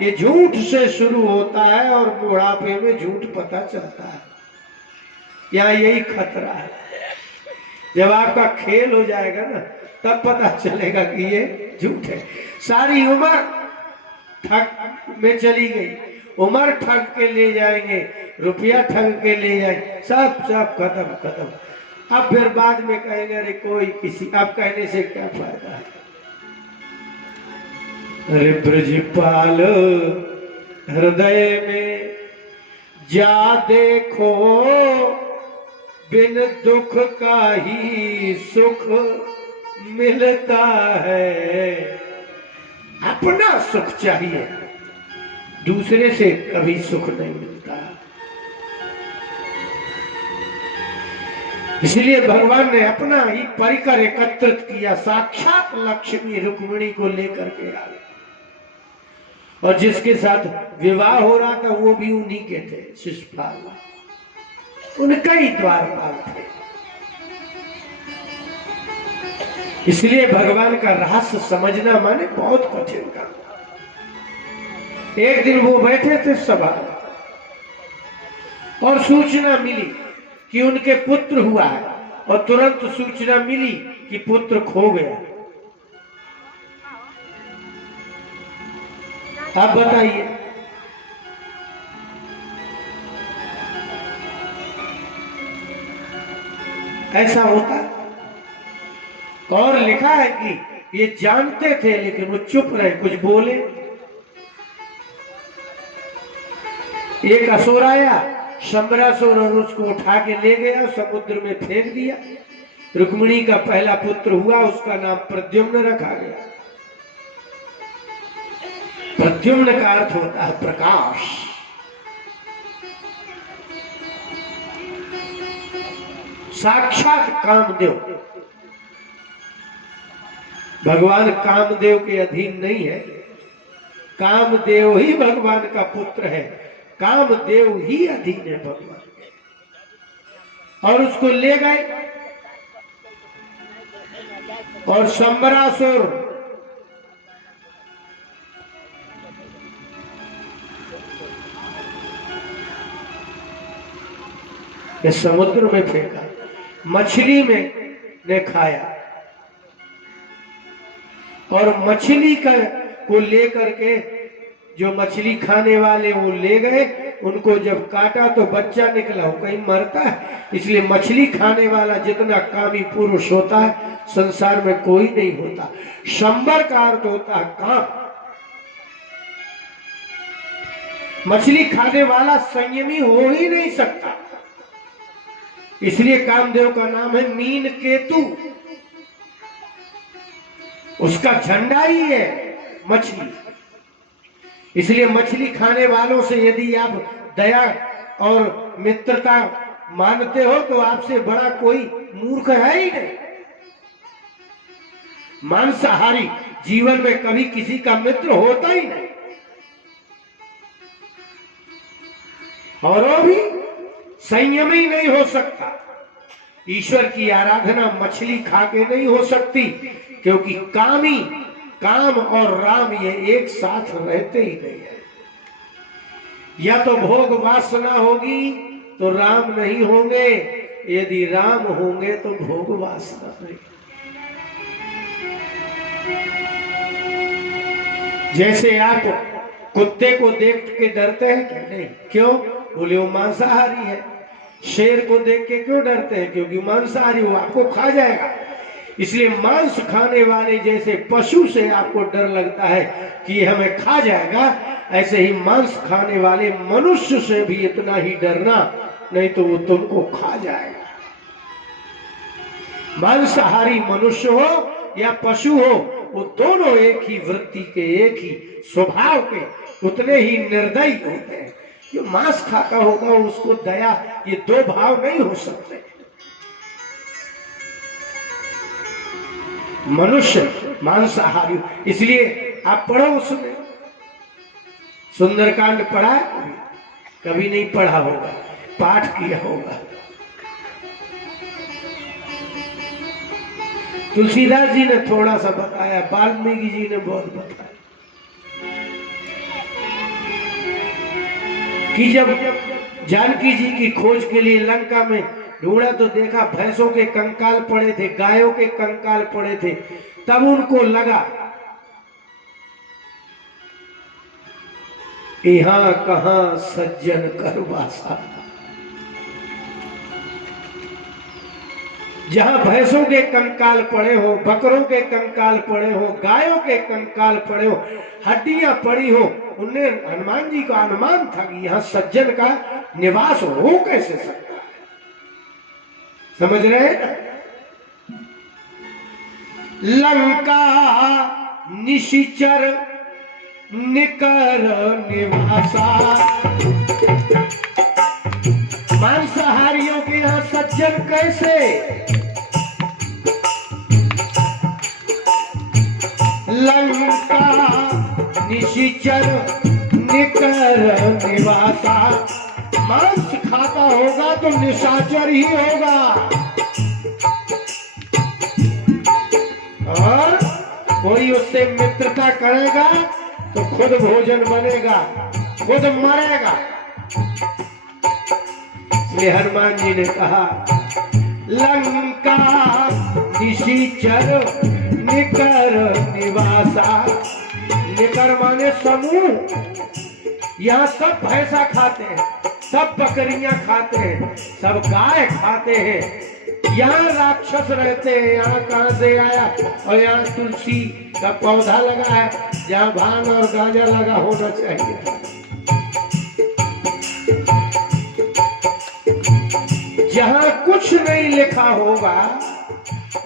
ये झूठ से शुरू होता है और बुढ़ापे में झूठ पता चलता है। यहाँ यही खतरा है। जब आपका खेल हो जाएगा ना तब पता चलेगा कि ये झूठ है। सारी उम्र ठग में चली गई, उम्र ठग के ले जाएंगे, रुपया ठग के ले जाएंगे, सब सब खत्म खत्म। अब फिर बाद में कहेंगे अरे कोई किसी, अब कहने से क्या फायदा है। अरे ब्रजपाल हृदय में जा देखो, बिन दुख का ही सुख मिलता है। अपना सुख चाहिए, दूसरे से कभी सुख नहीं मिलता। इसलिए भगवान ने अपना ही परिकर एकत्रित किया। साक्षात लक्ष्मी रुक्मिणी को लेकर के आ गए और जिसके साथ विवाह हो रहा था वो भी उन्हीं के थे, शिशुपाल। उनका ही द्वारपाल थे। इसलिए भगवान का रहस्य समझना माने बहुत कठिन काम। एक दिन वो बैठे थे सभा और सूचना मिली कि उनके पुत्र हुआ है और तुरंत सूचना मिली कि पुत्र खो गया। आप बताइए, ऐसा होता है? और लिखा है कि ये जानते थे लेकिन वो चुप रहे, कुछ बोले। एक असुर आया, शंबरासुर, और उसको उठा के ले गया, समुद्र में फेंक दिया। रुक्मिणी का पहला पुत्र हुआ, उसका नाम प्रद्युम्न रखा गया। प्रद्युम्न का अर्थ होता है प्रकाश। साक्षात कामदेव। भगवान कामदेव के अधीन नहीं है, कामदेव ही भगवान का पुत्र है, कामदेव ही अधीन है भगवान के। और उसको ले गए और शंबरासुर इस समुद्र में फेंका, मछली में ने खाया और मछली का को लेकर के जो मछली खाने वाले वो ले गए, उनको जब काटा तो बच्चा निकला। वो कहीं मरता है, इसलिए मछली खाने वाला जितना कामी पुरुष होता है संसार में कोई नहीं होता। शंबर का अर्थ होता है काम। मछली खाने वाला संयमी हो ही नहीं सकता, इसलिए कामदेव का नाम है मीन केतु। उसका झंडा ही है मछली। इसलिए मछली खाने वालों से यदि आप दया और मित्रता मानते हो तो आपसे बड़ा कोई मूर्ख है ही नहीं। मांसाहारी जीवन में कभी किसी का मित्र होता ही नहीं। और वो भी संयमी नहीं हो सकता। ईश्वर की आराधना मछली खा के नहीं हो सकती, क्योंकि कामी, काम और राम ये एक साथ रहते ही नहीं है। या तो भोग वासना होगी तो राम नहीं होंगे, यदि राम होंगे तो भोग वासना नहीं। जैसे आप कुत्ते को देख के डरते हैं क्या? नहीं। क्यों? बोले वो मांसाहारी है। शेर को देख के क्यों डरते हैं? क्योंकि मांसाहारी, वो आपको खा जाएगा। इसलिए मांस खाने वाले जैसे पशु से आपको डर लगता है कि हमें खा जाएगा, ऐसे ही मांस खाने वाले मनुष्य से भी इतना ही डरना, नहीं तो वो तुमको खा जाएगा। मांसाहारी मनुष्य हो या पशु हो, वो दोनों एक ही वृत्ति के, एक ही स्वभाव के, उतने ही निर्दयी होते हैं। जो मांस खाता होगा उसको दया, ये दो भाव नहीं हो सकते। मनुष्य मांसाहारी, इसलिए आप पढ़ो उसमें, सुंदरकांड पढ़ा है? कभी नहीं पढ़ा होगा, पाठ किया होगा। तुलसीदास जी ने थोड़ा सा बताया, वाल्मीकि जी ने बहुत बताया। कि जब जानकी जी की खोज के लिए लंका में ढूंढा तो देखा भैंसों के कंकाल पड़े थे, गायों के कंकाल पड़े थे। तब उनको लगा यहाँ कहां सज्जन कर वासा। जहां भैंसों के कंकाल पड़े हो, बकरों के कंकाल पड़े हो, गायों के कंकाल पड़े हो, हड्डियां पड़ी हो, उन्हें हनुमान जी का अनुमान था कि यहाँ सज्जन का निवास हो कैसे सकता है। समझ रहे हैं? लंका निशिचर निकर निवासा। मांसाहारियों के यहाँ सज्जन कैसे? लंका निशिचर निकर निवासा। मांस खाता होगा तो निशाचर ही होगा, और कोई उससे मित्रता करेगा तो खुद भोजन बनेगा, खुद मरेगा। इसलिए हनुमान जी ने कहा लंका निशिचर निकर निवासा। निकर माने समूह। यहाँ सब भैंसा खाते हैं, सब बकरियां खाते हैं, सब गाय खाते हैं। यहाँ राक्षस रहते हैं। यहाँ कहां से आया? और यहाँ तुलसी का पौधा लगा है, जहाँ भांग और गांजा लगा होना चाहिए। जहाँ कुछ नहीं लिखा होगा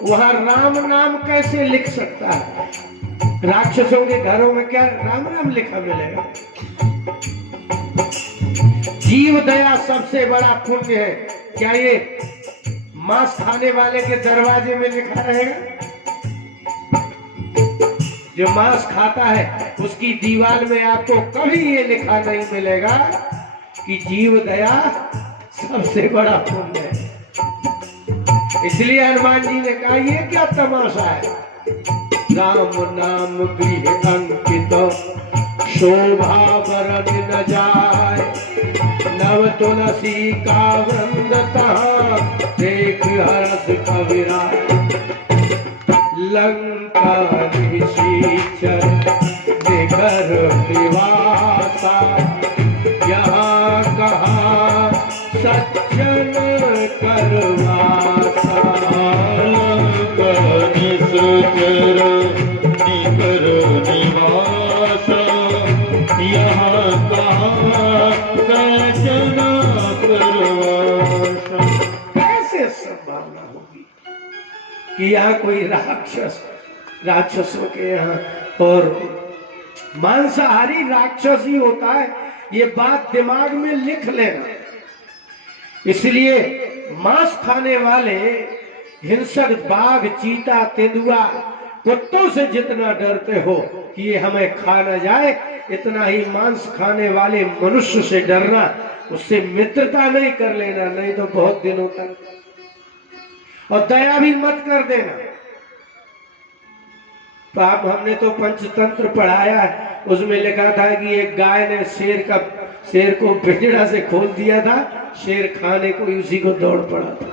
वहां राम नाम कैसे लिख सकता है? राक्षसों के घरों में क्या राम नाम लिखा मिलेगा? जीव दया सबसे बड़ा पुण्य है। क्या ये मांस खाने वाले के दरवाजे में लिखा रहेगा? जो मांस खाता है उसकी दीवार में आपको कभी ये लिखा नहीं मिलेगा कि जीव दया सबसे बड़ा पुण्य है। इसलिए हनुमान जी ने कहा ये क्या तमाशा है? राम नाम गृह अंकित शोभा वरण न जाए। नव तुलसी का वृंद तहाँ देख हरस कबीरा। लंका निशिचर निकर निवासा। यहाँ कहाँ सज्जन कर वासा। लंका निशिचर निकर निवासा। यहाँ कहाँ सज्जन कर वासा। कैसे संभावना होगी कि यहाँ कोई राक्षसों के यहाँ और मांसाहारी राक्षस ही होता है? ये बात दिमाग में लिख लेना। इसलिए मांस खाने वाले हिंसक बाघ, चीता, तेंदुआ, कुत्तों से जितना डरते हो कि ये हमें खा न जाए, इतना ही मांस खाने वाले मनुष्य से डरना। उससे मित्रता नहीं कर लेना, नहीं तो बहुत दिनों तक। और दया भी मत कर देना। पाप हमने तो पंचतंत्र पढ़ाया है, उसमें लिखा था कि एक गाय ने शेर को पिंजड़ा से खोल दिया था। शेर खाने को उसी को दौड़ पड़ा था।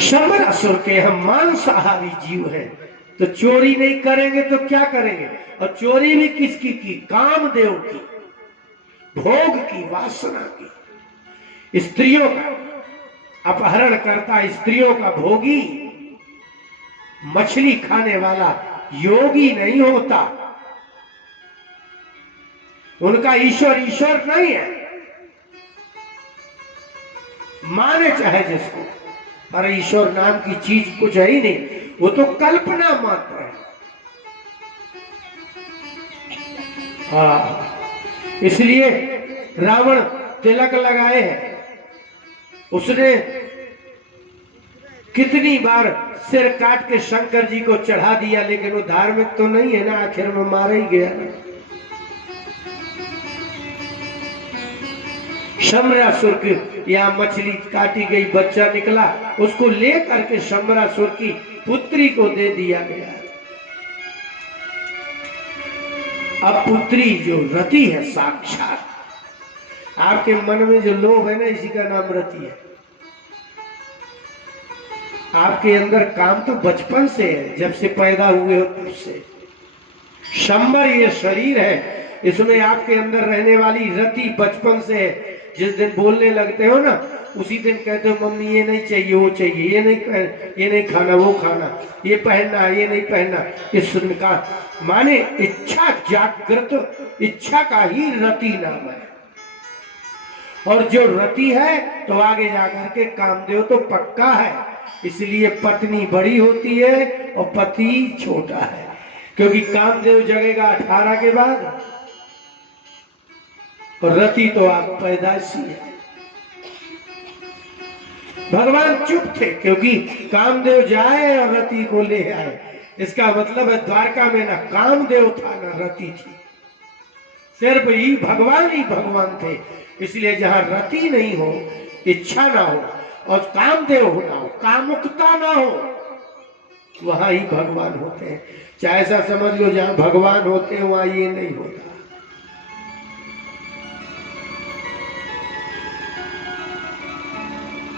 शंबरासुर के हम मांसाहारी जीव हैं, तो चोरी नहीं करेंगे तो क्या करेंगे? और चोरी भी किसकी की? कामदेव की, भोग की, वासना की। स्त्रियों का अपहरण करता, स्त्रियों का भोगी। मछली खाने वाला योगी नहीं होता। उनका ईश्वर ईश्वर नहीं है। माने चाहे जिसको, पर ईश्वर नाम की चीज कुछ है ही नहीं। वो तो कल्पना मात्र है। हाँ, इसलिए रावण तिलक लगाए हैं। उसने कितनी बार सिर काट के शंकर जी को चढ़ा दिया, लेकिन वो धार्मिक तो नहीं है ना, आखिर में मारा ही गया ना। शंबरासुर की यहाँ मछली काटी गई, बच्चा निकला, उसको लेकर के शंबरासुर की पुत्री को दे दिया गया। अब पुत्री जो रति है साक्षात, आपके मन में जो लोभ है ना, इसी का नाम रति है। आपके अंदर काम तो बचपन से है, जब से पैदा हुए हो तब से। शंबर ये शरीर है, इसमें आपके अंदर रहने वाली रति बचपन से है। जिस दिन बोलने लगते हो ना, उसी दिन कहते हो मम्मी ये नहीं चाहिए वो चाहिए, ये नहीं खाना वो खाना, ये पहनना ये नहीं पहनना। ये सुन का माने इच्छा, जागृत इच्छा का ही रति नाम है। और जो रति है तो आगे जाकर के कामदेव तो पक्का है। इसलिए पत्नी बड़ी होती है और पति छोटा है, क्योंकि कामदेव जगेगा 18 के बाद, और रति तो आप पैदाइशी है। भगवान चुप थे, क्योंकि कामदेव जाए और रति को ले आए। इसका मतलब है द्वारका में ना कामदेव था ना रति थी, सिर्फ ही भगवान थे। इसलिए जहां रति नहीं हो, इच्छा ना हो और कामदेव हो ना हो, कामुकता ना हो, वहां ही भगवान होते हैं। चाहे ऐसा समझ लो जहां भगवान होते हैं वहां ये नहीं होता।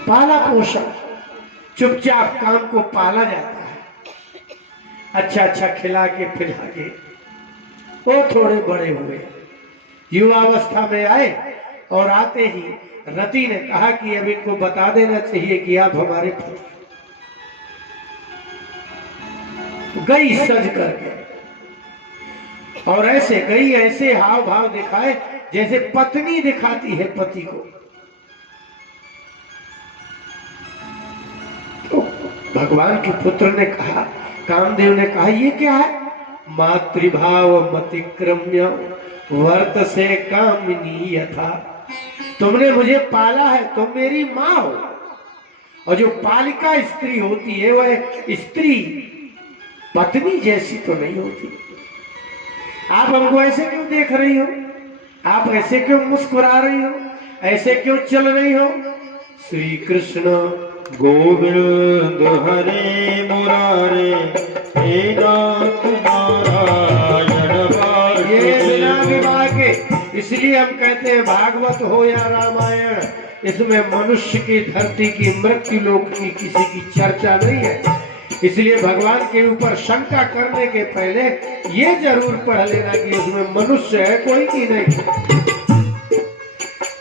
पाला पोषण, चुपचाप काम को पाला जाता है, अच्छा अच्छा खिला के पिला के। वो थोड़े बड़े हुए, युवावस्था में आए, और आते ही रति ने कहा कि अब इनको बता देना चाहिए कि आप हमारे पति। गई सज करके, और ऐसे गई, ऐसे हाव भाव दिखाए जैसे पत्नी दिखाती है पति को। तो भगवान के पुत्र ने कहा, कामदेव ने कहा ये क्या है? मातृभाव मतिक्रम्य वर्त से कामिनी यथा। तुमने मुझे पाला है, तुम मेरी माँ हो, और जो पालिका स्त्री होती है वह स्त्री पत्नी जैसी तो नहीं होती। आप हमको ऐसे क्यों देख रही हो? आप ऐसे क्यों मुस्कुरा रही हो? ऐसे क्यों चल रही हो? श्री कृष्ण गोविंद हरे मुरारे हे नाथ नारायण ये बिना विवाह के, इसलिए हम कहते हैं भागवत हो या रामायण, इसमें मनुष्य की धरती की मृत्यु लोक की किसी की चर्चा नहीं है। इसलिए भगवान के ऊपर शंका करने के पहले ये जरूर पढ़ लेना कि उसमें मनुष्य है कोई की नहीं।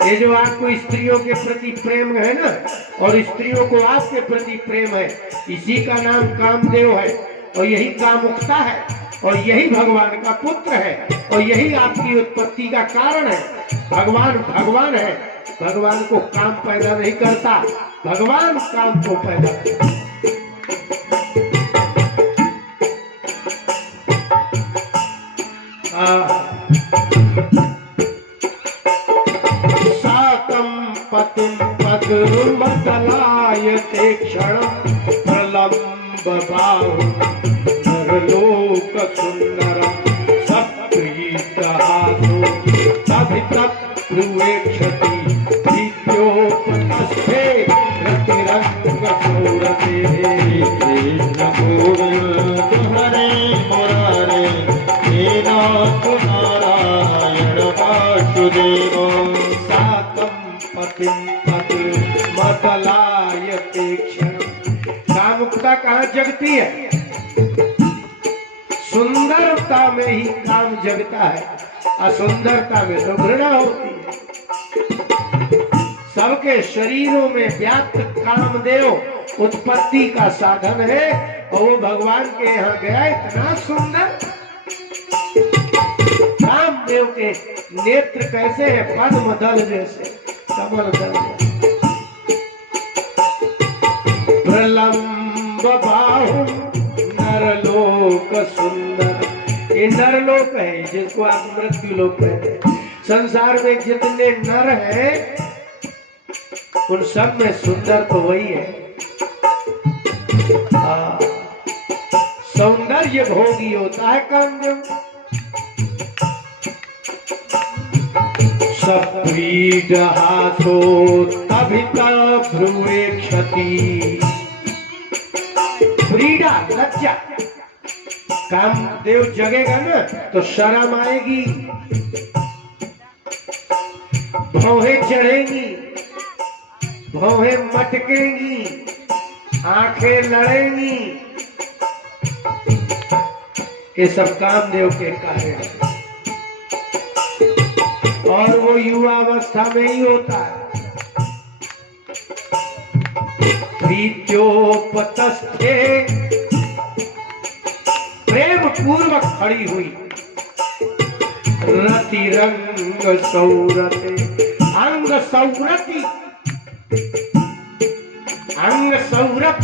ये जो आपको स्त्रियों के प्रति प्रेम है ना, और स्त्रियों को आपके प्रति प्रेम है, इसी का नाम कामदेव है, और यही कामुकता है, और यही भगवान का पुत्र है, और यही आपकी उत्पत्ति का कारण है। भगवान है, भगवान को काम पैदा नहीं करता, भगवान काम को पैदा करता। पतिं पद्मदलायते क्षणं प्रलम्बबाहु नरलोकसुन्दरं सप्रीतहासो तभितप्रुवेक्षति भीत्योपतस्थे रतिरङ्गसौरभे। कृष्ण गोविंद हरे मुरारे हे नाथ नारायण वासुदेव। कामुकता कहाँ जगती है? सुंदरता में ही काम जगता है, असुंदरता में तो घृणा होती है। सबके शरीरों में व्याप्त कामदेव उत्पत्ति का साधन है, और वो भगवान के यहाँ गया इतना सुंदर। कामदेव के नेत्र कैसे है? पद्म दल जैसे, कमल दल जैसे। प्रलम्ब बाहु नरलोक सुंदर, ये नरलोक है जिसको आप मृत्यु लोक कहते हैं। संसार में जितने नर हैं उन सब में सुंदर तो वही है। सौंदर्य भोगी होता है कामदेव। सप्रीडहासो तभितभ्रुवेक्षति। प्रीडा लज्जा, कामदेव जगेगा ना तो शर्म आएगी, भौहें चढ़ेंगी, भौहें मटकेंगी, आंखें लड़ेंगी। ये सब कामदेव के कार्य है और वो युवावस्था में ही होता है। प्रीत्योपतस्थे प्रेम पूर्वक खड़ी हुई रति रंग सौरते अंग सौरती। अंग सौरभ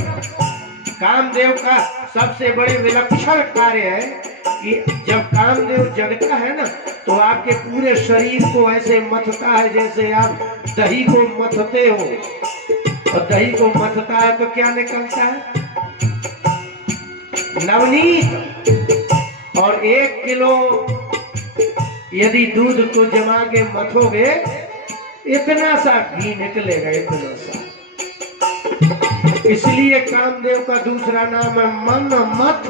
कामदेव का सबसे बड़े विलक्षण कार्य है कि जब कामदेव जगता है ना तो आपके पूरे शरीर को ऐसे मथता है जैसे आप दही को मथते हो। और दही को मथता है तो क्या निकलता है? नवनीत। और 1 किलो यदि दूध को जमा के मथोगे इतना सा घी निकलेगा, इतना सा। इसलिए कामदेव का दूसरा नाम है मन मथ।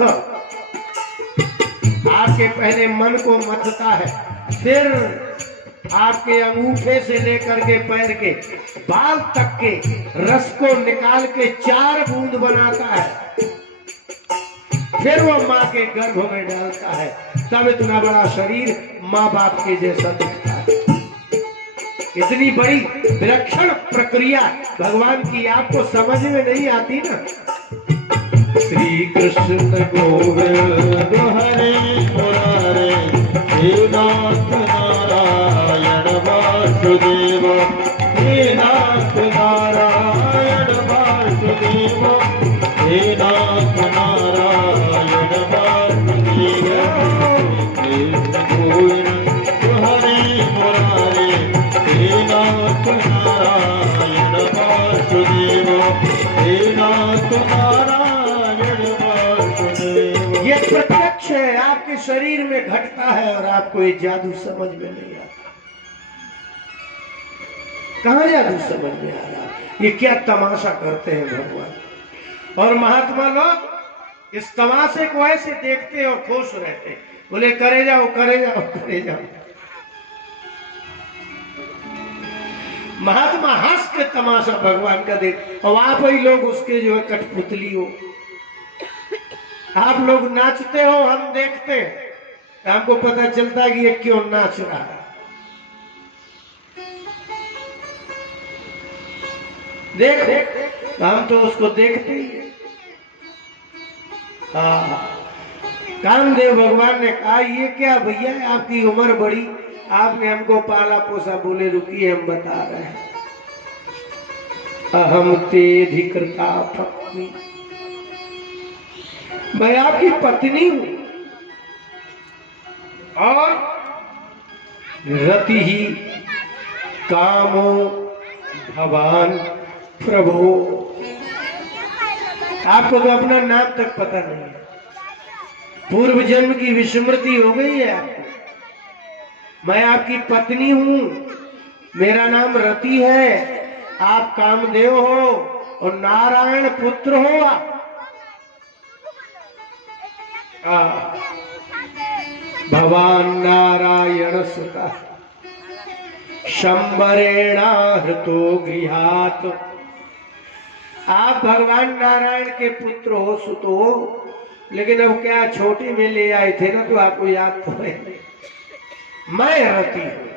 आपके पहले मन को मथता है, फिर आपके अंगूठे से लेकर के पैर के बाल तक के रस को निकाल के 4 बूंद बनाता है, फिर वो माँ के गर्भ में डालता है। तब इतना बड़ा शरीर माँ बाप के जैसा दिखता है। इतनी बड़ी विलक्षण प्रक्रिया भगवान की आपको समझ में नहीं आती ना। श्री कृष्ण गोविंद हरे मुरारे हे नाथ नारायण वासुदेव, हे नाथ नारायण वासुदेव, हे नाथ नारायण वासुदेव। कृष्ण गोविंद हरे मुरारे हे नाथ नारायण वासुदेव, हे नाथ नारायण वासुदेव। ये प्रत्यक्ष है, आपके शरीर में घटता है और आपको ये जादू समझ में नहीं आता। कहां जादू समझ में आ रहा? ये क्या तमाशा करते हैं भगवान। और महात्मा लोग इस तमाशे को ऐसे देखते और खुश रहते, बोले करे जाओ करे जाओ करे जाओ। महात्मा हंस के तमाशा भगवान का देख, और आप ही लोग उसके जो है कठपुतली हो। आप लोग नाचते हो, हम देखते हैं, हमको पता चलता है कि ये क्यों नाच रहा है। देख हम तो उसको देखते ही हैं। कामदेव भगवान ने कहा ये क्या भैया, आपकी उम्र बड़ी, आपने हमको पाला पोसा, बोले रुकिए हम बता रहे हैं। अहम तेधिकृता पत्नी, मैं आपकी पत्नी हूं और रति ही कामो भगवान प्रभु। आपको तो अपना नाम तक पता नहीं है, पूर्व जन्म की विस्मृति हो गई है आपको। मैं आपकी पत्नी हूं, मेरा नाम रति है, आप कामदेव हो और नारायण पुत्र हो आप। भगवान नारायण सुता शंबरेणाहृतो गृहात। आप भगवान नारायण के पुत्र हो, सुतो हो, लेकिन अब क्या छोटे में ले आए थे ना, तो आपको याद तो है। मैं रति हूं।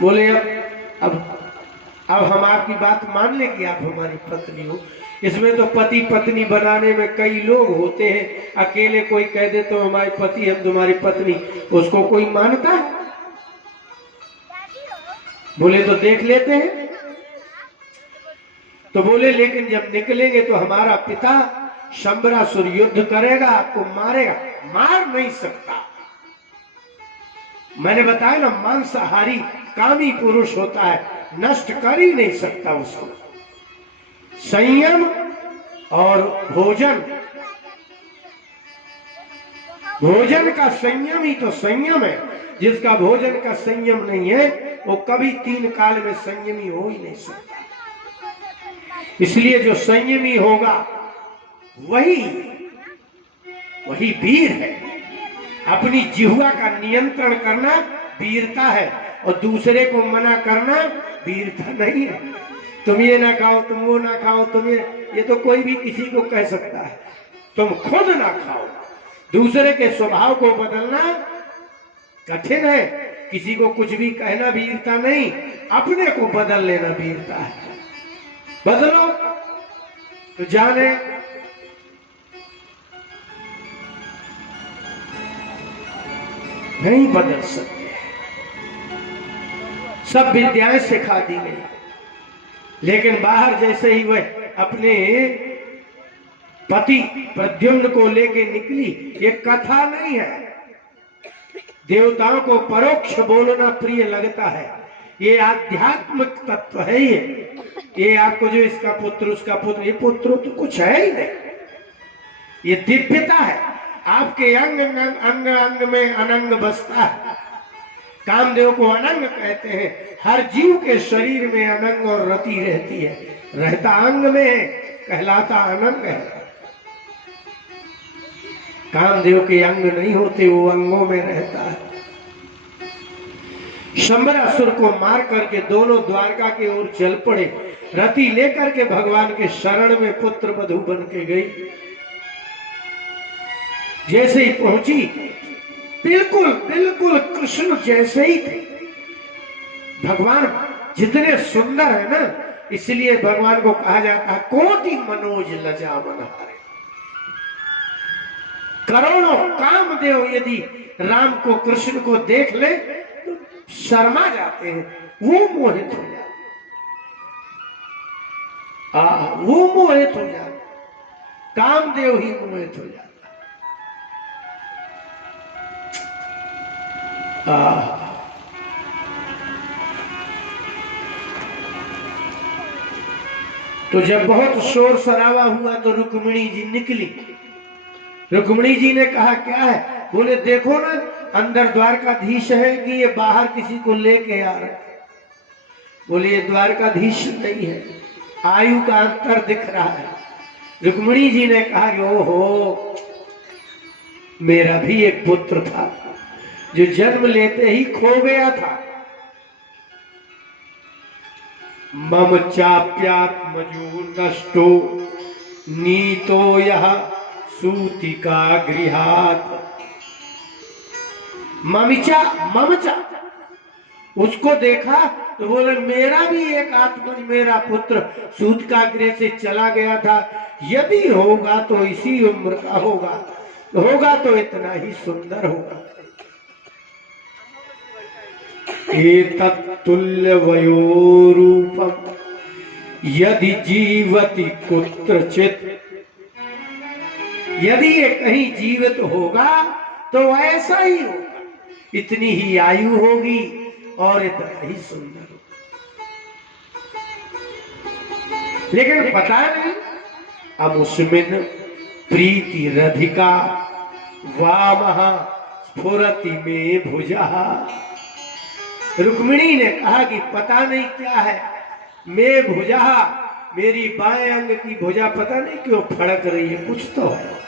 बोले अब हम आपकी बात मान ले कि आप हमारी पत्नी हो। इसमें तो पति पत्नी बनाने में कई लोग होते हैं, अकेले कोई कह दे तो हमारी पति हम तुम्हारी पत्नी, उसको कोई मानता है? बोले तो देख लेते हैं। तो बोले लेकिन जब निकलेंगे तो हमारा पिता शंबरासुर युद्ध करेगा, आपको मारेगा। मार नहीं सकता, मैंने बताया ना, मांसाहारी कामी पुरुष होता है, नष्ट कर ही नहीं सकता उसको। संयम और भोजन का संयम ही तो संयम है। जिसका भोजन का संयम नहीं है वो कभी 3 काल में संयमी हो ही नहीं सकता। इसलिए जो संयमी होगा वही वही वीर है। अपनी जिह्वा का नियंत्रण करना वीरता है, और दूसरे को मना करना वीरता नहीं है। तुम ये ना खाओ, तुम वो ना खाओ, तुम ये तो कोई भी किसी को कह सकता है। तुम खुद ना खाओ। दूसरे के स्वभाव को बदलना कठिन है। किसी को कुछ भी कहना वीरता नहीं, अपने को बदल लेना वीरता है। बदलो तो जाने नहीं बदल सकते। सब विद्याएं सिखा दी गई, लेकिन बाहर जैसे ही वह अपने पति प्रद्युम्न को लेके निकली, ये कथा नहीं है। देवताओं को परोक्ष बोलना प्रिय लगता है, ये आध्यात्मिक तत्व है। ये आपको जो इसका पुत्र उसका पुत्र, ये पुत्र तो कुछ है ही नहीं। ये दिव्यता है। आपके अंग अंग अंग में अनंग बसता है। कामदेव को अनंग कहते हैं। हर जीव के शरीर में अनंग और रति रहती है। रहता अंग में है, कहलाता अनंग है। कामदेव के अंग नहीं होते, वो अंगों में रहता है। शंबरासुर को मार करके दोनों द्वारका की ओर चल पड़े। रति लेकर के भगवान के शरण में पुत्र वधू बन के गई। जैसे ही पहुंची, बिल्कुल बिल्कुल कृष्ण जैसे ही थे। भगवान जितने सुंदर है ना, इसलिए भगवान को कहा जाता है कोटि मनोज लजा मनहारे। करोड़ों कामदेव यदि राम को कृष्ण को देख ले तो शर्मा जाते हैं, वो मोहित हो जाते, वो मोहित हो जाते। कामदेव ही मोहित हो जाता। तो जब बहुत शोर शराबा हुआ तो रुक्मिणी जी निकली। रुक्मिणी जी ने कहा क्या है? बोले देखो ना, अंदर द्वारकाधीश है कि ये बाहर किसी को लेके आ रहे। बोले ये द्वारकाधीश नहीं है, आयु का अंतर दिख रहा है। रुक्मिणी जी ने कहा कि ओहो, मेरा भी एक पुत्र था जो जन्म लेते ही खो गया था। मम चाप्यात्मजो नष्टो नीतो यह सूतिका गृहात। ममिचा ममचा, उसको देखा तो बोले मेरा भी एक आत्मज, मेरा पुत्र सूतिका गृह से चला गया था। यदि होगा तो इसी उम्र का होगा, होगा तो इतना ही सुंदर होगा। एतत्तुल्य वयोरूपम यदि जीवति कुत्रचित्। यदि ये कहीं जीवित होगा तो ऐसा ही होगा, इतनी ही आयु होगी और इतना ही सुंदर होगा। लेकिन पता नहीं अमुस्मिन् प्रीति रधिका वामः स्फुरति में भुजः। रुक्मिणी ने कहा कि पता नहीं क्या है, मैं भुजा, मेरी बाएं अंग की भुजा पता नहीं क्यों फड़क रही है, कुछ तो है।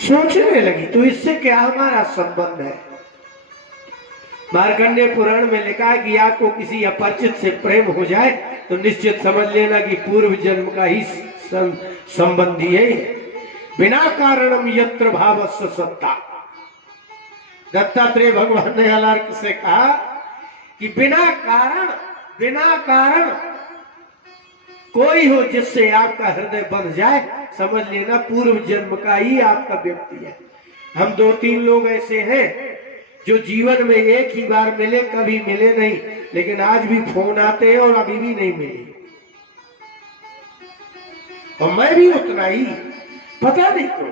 सोचने लगी तो इससे क्या हमारा संबंध है। मार्कंडेय पुराण में लिखा है कि आपको किसी अपरिचित से प्रेम हो जाए तो निश्चित समझ लेना कि पूर्व जन्म का ही संबंधी है। बिना कारणम यत्र भावस्य सत्ता। दत्तात्रेय भगवान ने अलर्क से कहा कि बिना कारण कोई हो जिससे आपका हृदय बन जाए, समझ लेना पूर्व जन्म का ही आपका व्यक्ति है। हम 2-3 लोग ऐसे हैं जो जीवन में एक ही बार मिले, कभी मिले नहीं, लेकिन आज भी फोन आते हैं और अभी भी नहीं मिले। और मैं भी उतना ही, पता नहीं क्यों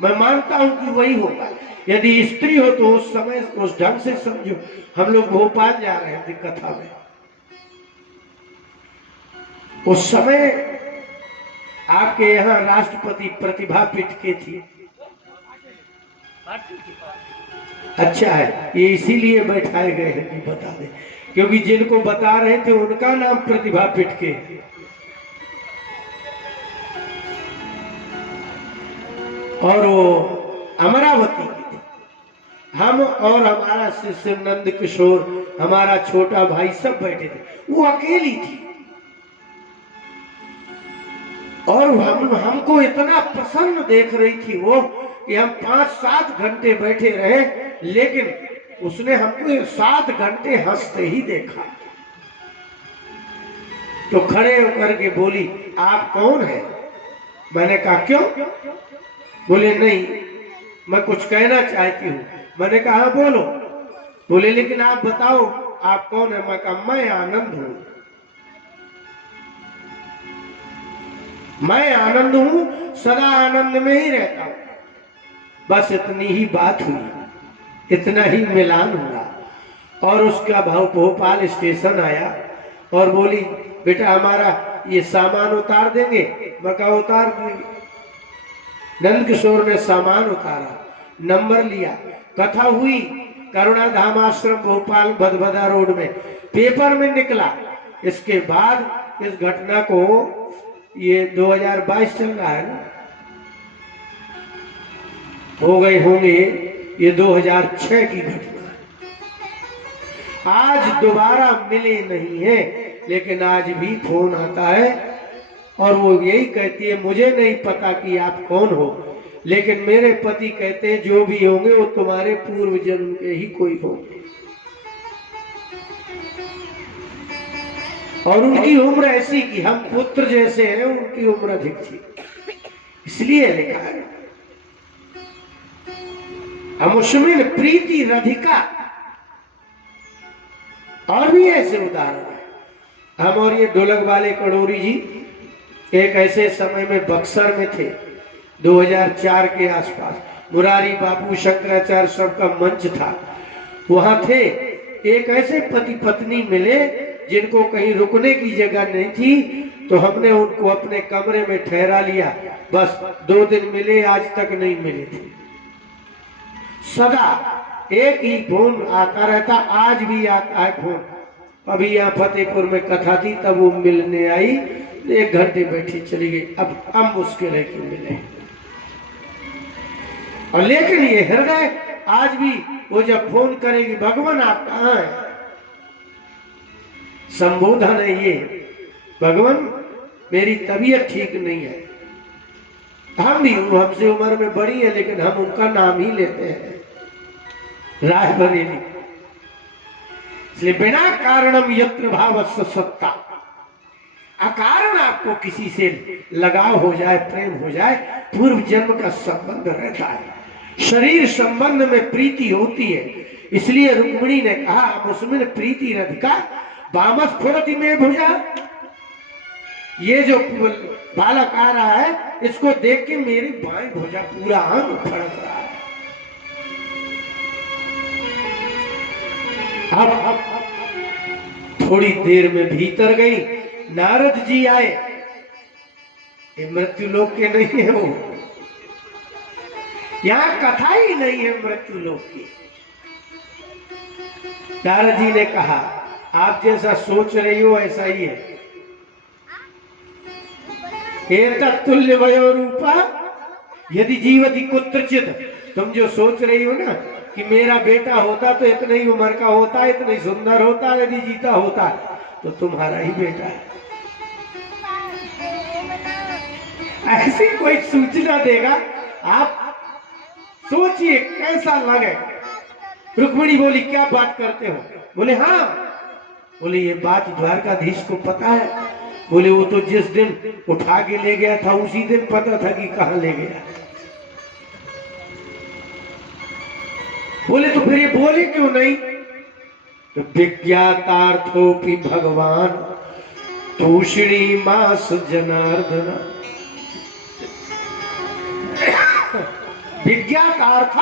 मैं मानता हूं कि वही होगा। यदि स्त्री हो तो उस समय उस ढंग से समझो। हम लोग भोपाल जा रहे थे कथा में, उस समय आपके यहाँ राष्ट्रपति प्रतिभा पिटके थी। अच्छा है, ये इसीलिए बैठाए गए हैं कि बता दें, क्योंकि जिनको बता रहे थे उनका नाम प्रतिभा पिटके। और वो अमरावती की थी। हम और हमारा शिष्य नंद किशोर, हमारा छोटा भाई सब बैठे थे, वो अकेली थी। और हमको इतना प्रसन्न देख रही थी वो कि हम 5-7 घंटे बैठे रहे, लेकिन उसने हमको 7 घंटे हंसते ही देखा। तो खड़े होकर के बोली, आप कौन है? मैंने कहा क्यों? बोले नहीं, मैं कुछ कहना चाहती हूँ। मैंने कहा हाँ बोलो। बोले लेकिन आप बताओ आप कौन है? मैं कहा मैं आनंद हूँ, मैं आनंद हूं, सदा आनंद में ही रहता हूं। बस इतनी ही बात हुई, इतना ही मिलान हुआ। और उसका भोपाल स्टेशन आया और बोली बेटा हमारा ये सामान उतार देंगे? मैं कहा उतार देंगे। नंद किशोर ने सामान उतारा, नंबर लिया, कथा हुई। करुणाधाम आश्रम भोपाल भदभदा रोड में पेपर में निकला। इसके बाद इस घटना को, ये 2022 चल रहा है ना, हो गए होंगे ये 2006 की घटना। आज दोबारा मिले नहीं है, लेकिन आज भी फोन आता है और वो यही कहती है मुझे नहीं पता कि आप कौन हो, लेकिन मेरे पति कहते हैं जो भी होंगे वो तुम्हारे पूर्व जन्म के ही कोई होंगे। और उनकी उम्र ऐसी कि हम पुत्र जैसे हैं, उनकी उम्र अधिक थी, इसलिए लिखा है अमुष्मिन प्रीति राधिका। और भी ऐसे उदाहरण है। हम और ये ढोलक वाले कड़ोरी जी एक ऐसे समय में बक्सर में थे, 2004 के आसपास। मुरारी बापू शंकराचार्य सबका मंच था, वहां थे। एक ऐसे पति पत्नी मिले जिनको कहीं रुकने की जगह नहीं थी, तो हमने उनको अपने कमरे में ठहरा लिया। बस 2 दिन मिले, आज तक नहीं मिले थे। सदा एक ही फोन आता रहता, आज भी आता है फोन। अभी यहाँ फतेहपुर में कथा थी, तब वो मिलने आई, 1 घंटे बैठी चली गई। अब मुश्किल है कि मिले। और लेकिन ये हृदय आज भी, वो जब फोन करेगी भगवान आप कहाँ हैं, संबोधन है ये, भगवान मेरी तबीयत ठीक नहीं है। हम भी हमसे उम्र में बड़ी है, लेकिन हम उनका नाम ही लेते हैं, राय बरेली। इसलिए बिना कारणम यत्र भावस्य सत्ता, अकारण आपको किसी से लगाव हो जाए, प्रेम हो जाए, पूर्व जन्म का संबंध रहता है। शरीर संबंध में प्रीति होती है। इसलिए रुक्मिणी ने कहा उसमें प्रीति राधिका वामस फुरति में भुजा। ये जो बालक आ रहा है, इसको देख के मेरी बाएं भुजा पूरा अंग फड़क रहा है। अब थोड़ी देर में भीतर गई, नारद जी आए। ये मृत्यु लोक के नहीं है, वो यहाँ कथा ही नहीं है मृत्यु लोक की। नारद जी ने कहा आप जैसा सोच रही हो ऐसा ही है। तुल्य वयो रूपा यदि जीवति कुत्रचित, तुम जो सोच रही हो ना कि मेरा बेटा होता तो इतनी ही उम्र का होता, इतनी सुंदर होता, यदि जीता होता तो तुम्हारा ही बेटा है। ऐसी कोई सूचना देगा, आप सोचिए कैसा लगे। रुक्मिणी बोली क्या बात करते हो? बोले हाँ। बोले ये बात द्वारकाधीश को पता है? बोले वो तो जिस दिन उठा के ले गया था उसी दिन पता था कि कहां ले गया। बोले तो फिर ये बोले क्यों नहीं? तो विज्ञातार्थोपि भगवान तूषणी मास जनार्दन। विज्ञातार्थ,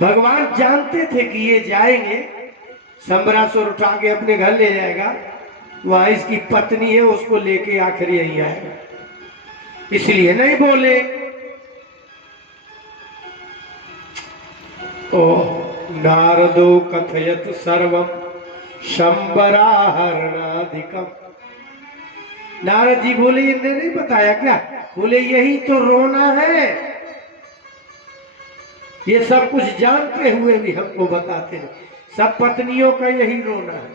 भगवान जानते थे कि ये जाएंगे, संबरासुर उठा के अपने घर ले जाएगा, वहां इसकी पत्नी है उसको लेके आखिर यही आएगा, इसलिए नहीं बोले। ओ नारदो कथयत सर्वम शंबराहरणाधिकम। नारद जी बोले इन्हें नहीं बताया क्या? बोले यही तो रोना है, ये सब कुछ जानते हुए भी हमको बताते हैं। सब पत्नियों का यही रोना है।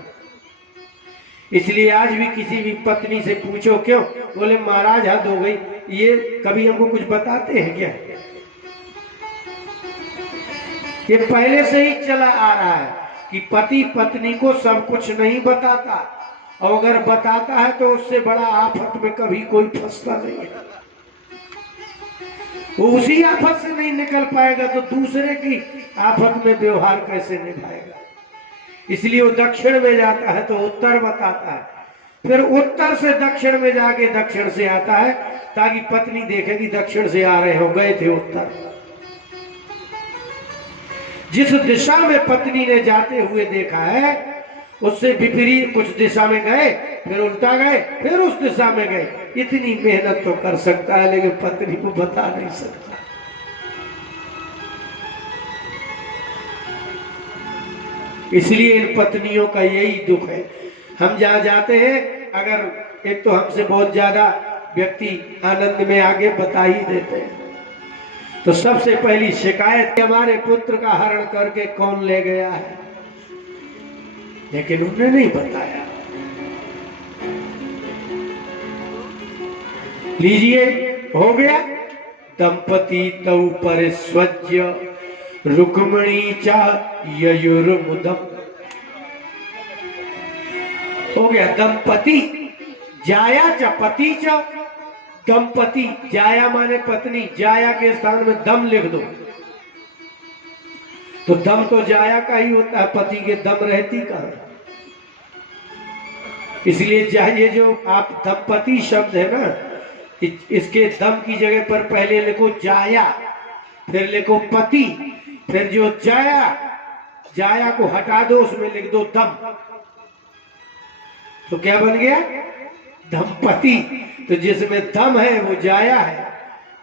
इसलिए आज भी किसी भी पत्नी से पूछो क्यों, बोले महाराज हद हो गई, ये कभी हमको कुछ बताते हैं क्या? ये पहले से ही चला आ रहा है कि पति पत्नी को सब कुछ नहीं बताता, और अगर बताता है तो उससे बड़ा आफत में कभी कोई फंसता नहीं है। वो उसी आफत से नहीं निकल पाएगा तो दूसरे की आफत में व्यवहार कैसे निभाएगा? इसलिए वो दक्षिण में जाता है तो उत्तर बताता है, फिर उत्तर से दक्षिण में जाके दक्षिण से आता है, ताकि पत्नी देखे कि दक्षिण से आ रहे हो, गए थे उत्तर। जिस दिशा में पत्नी ने जाते हुए देखा है उससे विपरीत कुछ दिशा में गए, फिर उल्टा गए, फिर उस दिशा में गए। इतनी मेहनत तो कर सकता है लेकिन पत्नी को बता नहीं सकता। इसलिए इन पत्नियों का यही दुख है। हम जहां जाते हैं, अगर एक तो हमसे बहुत ज्यादा व्यक्ति आनंद में आगे बता ही देते हैं, तो सबसे पहली शिकायत हमारे पुत्र का हरण करके कौन ले गया है, लेकिन उन्होंने नहीं बताया। लीजिए, हो गया। दंपति तौ परिस्वज्य रुक्मिणी चा ययुर्मुदम। हो गया दंपति, जाया च पति च। दंपति, जाया माने पत्नी, जाया के स्थान में दम लिख दो तो दम तो जाया का ही होता है, पति के दम रहती कहां? इसलिए ये जो आप दंपति शब्द है ना, इसके दम की जगह पर पहले लिखो जाया, फिर लिखो पति, फिर जो जाया, जाया को हटा दो, उसमें लिख दो दम, तो क्या बन गया? दंपति। तो जिसमें दम है वो जाया है,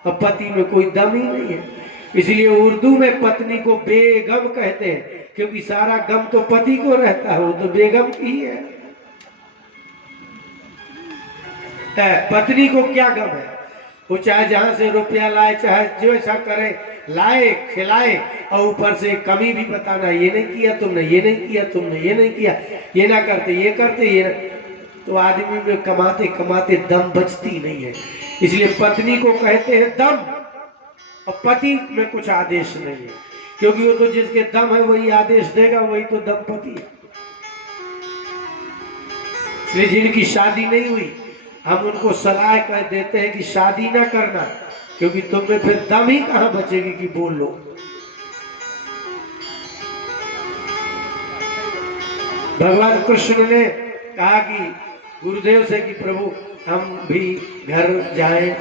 और पति में कोई दम ही नहीं है। इसलिए उर्दू में पत्नी को बेगम कहते हैं, क्योंकि सारा गम तो पति को रहता है, वो तो बेगम की ही है। पत्नी को क्या गम है? वो चाहे जहां से रुपया लाए, चाहे जो ऐसा करे, लाए, खिलाए, और ऊपर से कमी भी बताना, ये नहीं किया तुमने, ये नहीं किया तुमने, ये नहीं किया, ये ना करते, ये करते, ये ना। तो आदमी में कमाते कमाते दम बचती नहीं है। इसलिए पत्नी को कहते हैं दम, और पति में कुछ आदेश नहीं है, क्योंकि वो तो जिसके दम है वही आदेश देगा, वही तो दंपति है। इसलिए जिनकी शादी नहीं हुई, हम उनको सलाह कर देते हैं कि शादी ना करना, क्योंकि तुम्हें फिर दम ही कहां बचेगी कि बोल लो। भगवान कृष्ण ने कहा कि गुरुदेव से कि प्रभु हम भी घर जाएं।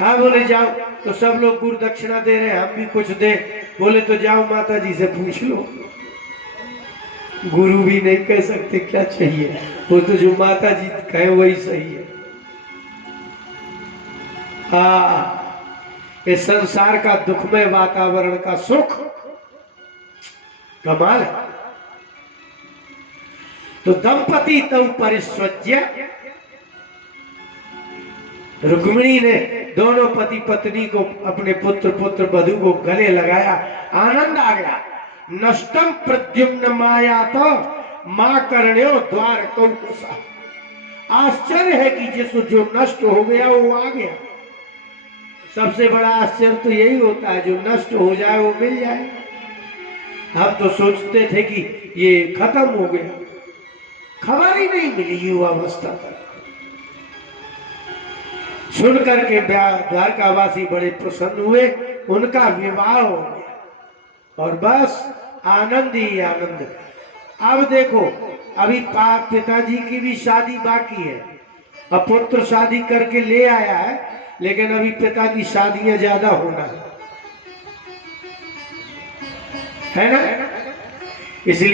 हाँ, बोले जाओ। तो सब लोग गुरु दक्षिणा दे रहे हैं, हम भी कुछ दे। बोले तो जाओ माता जी से पूछ लो। गुरु भी नहीं कह सकते क्या चाहिए, वो तो जो माता जी कहे वही सही है। इस संसार का दुखमय वातावरण का सुख कमाल है। तो दंपति तौ परिस्वज्य, रुक्मिणी ने दोनों पति पत्नी को, अपने पुत्र पुत्र वधू को गले लगाया, आनंद आ गया। नष्टम प्रद्युम्न माया तो मां कर्ण्यो द्वार कौकुसा। आश्चर्य है कि जिसको जो नष्ट हो गया वो आ गया। सबसे बड़ा आश्चर्य तो यही होता है, जो नष्ट हो जाए वो मिल जाए। हम तो सोचते थे कि ये खत्म हो गया, खबर ही नहीं मिली युवावस्था तक। सुन करके द्वारकावासी बड़े प्रसन्न हुए, उनका विवाह हो गया और बस आनंद ही आनंद। अब देखो, अभी पिताजी की भी शादी बाकी है, अब पुत्र शादी करके ले आया है, लेकिन अभी पिता की शादियां ज्यादा होना है ना। इसलिए